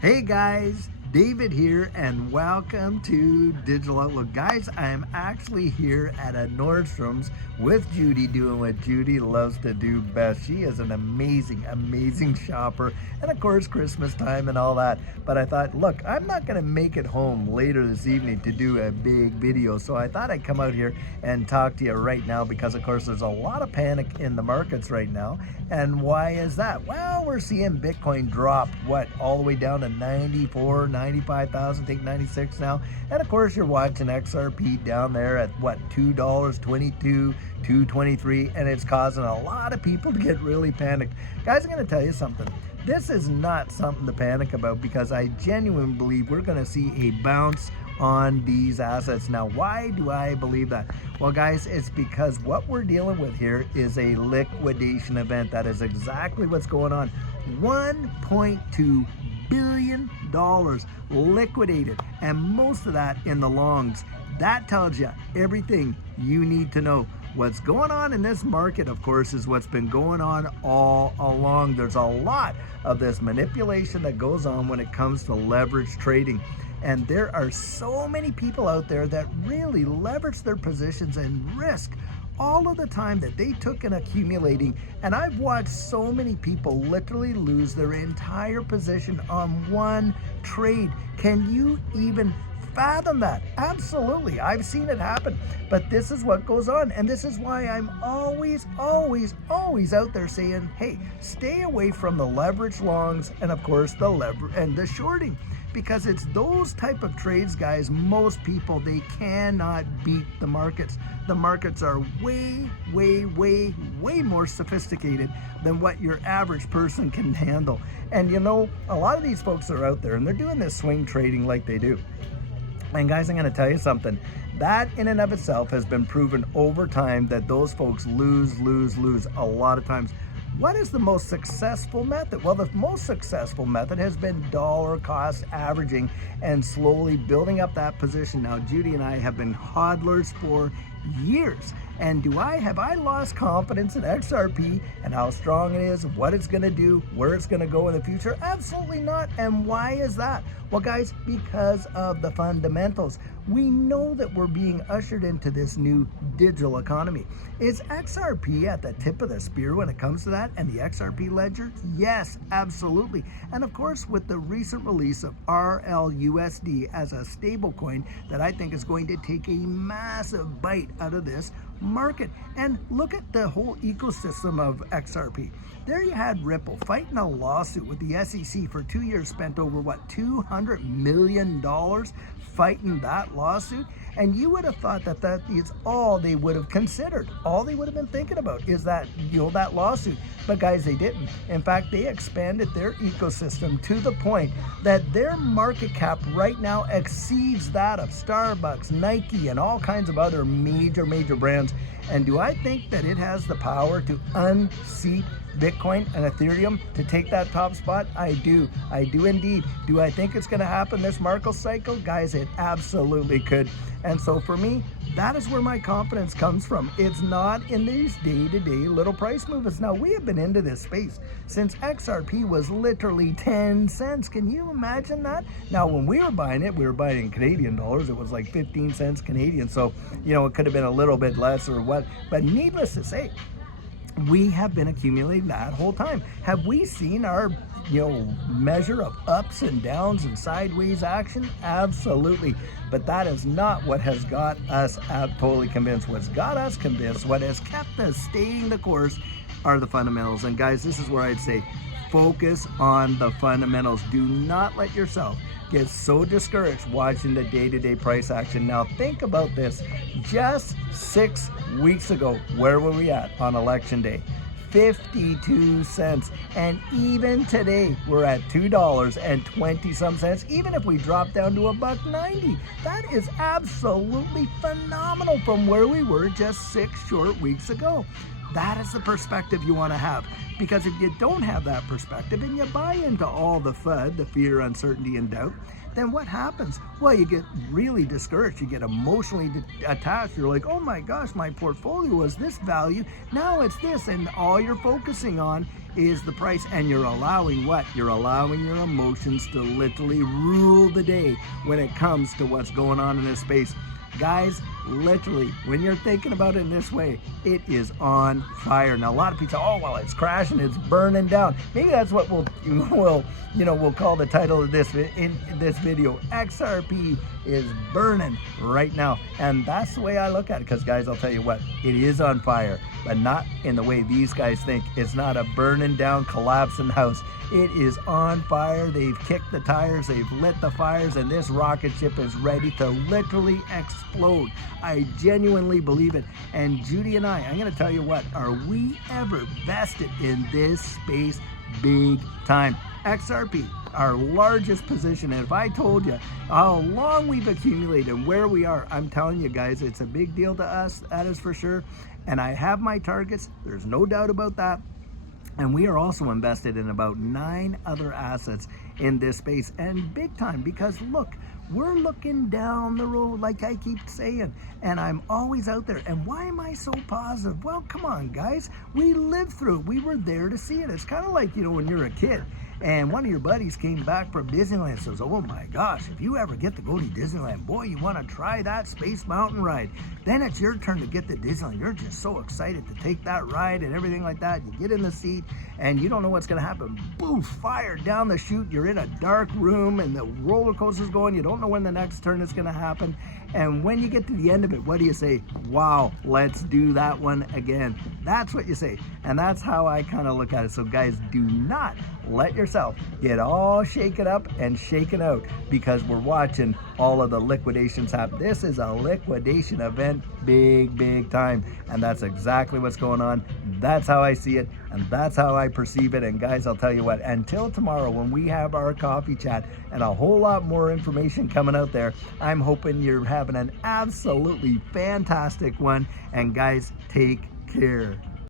Hey guys, David here and welcome to Digital Outlook. Guys, I am actually here at a Nordstrom's with Judy doing what Judy loves to do best. She is an amazing shopper, and of course Christmas time and all that. But I thought, look, I'm not gonna make it home later this evening to do a big video. So I thought I'd come out here and talk to you right now because of course there's a lot of panic in the markets right now. And why is that? Well, we're seeing Bitcoin drop, all the way down to 94, 95,000, I think 96 now. And of course, you're watching XRP down there at $2.22, $2.23, and it's causing a lot of people to get really panicked. Guys, I'm going to tell you something. This is not something to panic about because I genuinely believe we're going to see a bounce on these assets. Now, why do I believe that? Well, guys, it's because what we're dealing with here is a liquidation event. That is exactly what's going on. $1.2 billion liquidated, and most of that in the longs. That tells you everything you need to know. What's going on in this market, of course, is what's been going on all along. There's a lot of this manipulation that goes on when it comes to leverage trading. And there are so many people out there that really leverage their positions and risk all of the time that they took in accumulating. And I've watched so many people literally lose their entire position on one trade. Can you even fathom that? Absolutely. I've seen it happen. But this is what goes on. And this is why I'm always out there saying, hey, stay away from the leverage longs and of course the leverage and the shorting. Because it's those type of trades, guys, most people, they cannot beat the markets. The markets are way more sophisticated than what your average person can handle. And you know, a lot of these folks are out there and they're doing this swing trading like they do. And guys, I'm gonna tell you something. That in and of itself has been proven over time that those folks lose a lot of times. What is the most successful method? Well, the most successful method has been dollar cost averaging and slowly building up that position. Now, Judy and I have been hodlers for years. And have I lost confidence in XRP and how strong it is, what it's going to do, where it's going to go in the future? Absolutely not. And why is that? Well, guys, because of the fundamentals. We know that we're being ushered into this new digital economy. Is XRP at the tip of the spear when it comes to that and the XRP ledger? Yes, absolutely. And of course, with the recent release of RLUSD as a stable coin that I think is going to take a massive bite out of this market. And look at the whole ecosystem of XRP. There you had Ripple fighting a lawsuit with the SEC for 2 years, spent over $200 million fighting that lawsuit. And you would have thought that that is all they would have considered. All they would have been thinking about is that, that lawsuit. But guys, they didn't. In fact, they expanded their ecosystem to the point that their market cap right now exceeds that of Starbucks, Nike, and all kinds of other major brands. And do I think that it has the power to unseat Bitcoin and Ethereum to take that top spot? I do indeed. Do I think it's going to happen this market cycle? Guys, it absolutely could. And so for me, that is where my confidence comes from. It's not in these day-to-day little price movements. Now, we have been into this space since XRP was literally 10 cents. Can you imagine that? Now, when we were buying it in Canadian dollars. It was like 15 cents Canadian. So, it could have been a little bit less or what. But needless to say, we have been accumulating that whole time. Have we seen our measure of ups and downs and sideways action? Absolutely. But that is not what has got us totally convinced. What's got us convinced, what has kept us staying the course, are the fundamentals. And guys, this is where I'd say focus on the fundamentals. Do not let yourself get so discouraged watching the day-to-day price action. Now think about this. Just 6 weeks ago, where were we at on election day? 52 cents. And even today, we're at $2.20 some cents. Even if we drop down to $1.90, that is absolutely phenomenal from where we were just 6 short weeks ago. That is the perspective you want to have. Because if you don't have that perspective and you buy into all the FUD, the fear, uncertainty, and doubt, then what happens? Well, you get really discouraged. You get emotionally attached. You're like, oh my gosh, my portfolio was this value. Now it's this. And all you're focusing on is the price. And you're allowing what? You're allowing your emotions to literally rule the day when it comes to what's going on in this space. Guys, literally, when you're thinking about it in this way, it is on fire. Now, a lot of people say, oh, well, it's crashing, it's burning down. Maybe that's what we'll call the title of this video. XRP is burning right now. And that's the way I look at it, because, guys, I'll tell you what, it is on fire, but not in the way these guys think. It's not a burning down, collapsing house. It is on fire. They've kicked the tires, they've lit the fires, and this rocket ship is ready to literally explode. I genuinely believe it. And Judy and I'm going to tell you what, are we ever vested in this space big time? XRP, our largest position, and if I told you how long we've accumulated and where we are, I'm telling you guys, it's a big deal to us, that is for sure. And I have my targets, there's no doubt about that. And we are also invested in about 9 other assets in this space, and big time, because look, we're looking down the road, like I keep saying, and I'm always out there. And why am I so positive? Well, come on, guys, we lived through it. We were there to see it. It's kind of like, when you're a kid and one of your buddies came back from Disneyland and says, oh my gosh, if you ever get to go to Disneyland, boy, you want to try that Space Mountain ride. Then it's your turn to get to Disneyland. You're just so excited to take that ride and everything like that. You get in the seat and you don't know what's going to happen. Boof, fire down the chute. You're in a dark room and the roller coaster's going. You don't know when the next turn is going to happen. And when you get to the end of it, what do you say? Wow, let's do that one again. That's what you say. And that's how I kind of look at it. So guys, do not let yourself get all shaken up and shaken out because we're watching all of the liquidations happen. This is a liquidation event, big time. And that's exactly what's going on. That's how I see it. And that's how I perceive it. And guys, I'll tell you what, until tomorrow when we have our coffee chat and a whole lot more information coming out there, I'm hoping you're having an absolutely fantastic one. And guys, take care.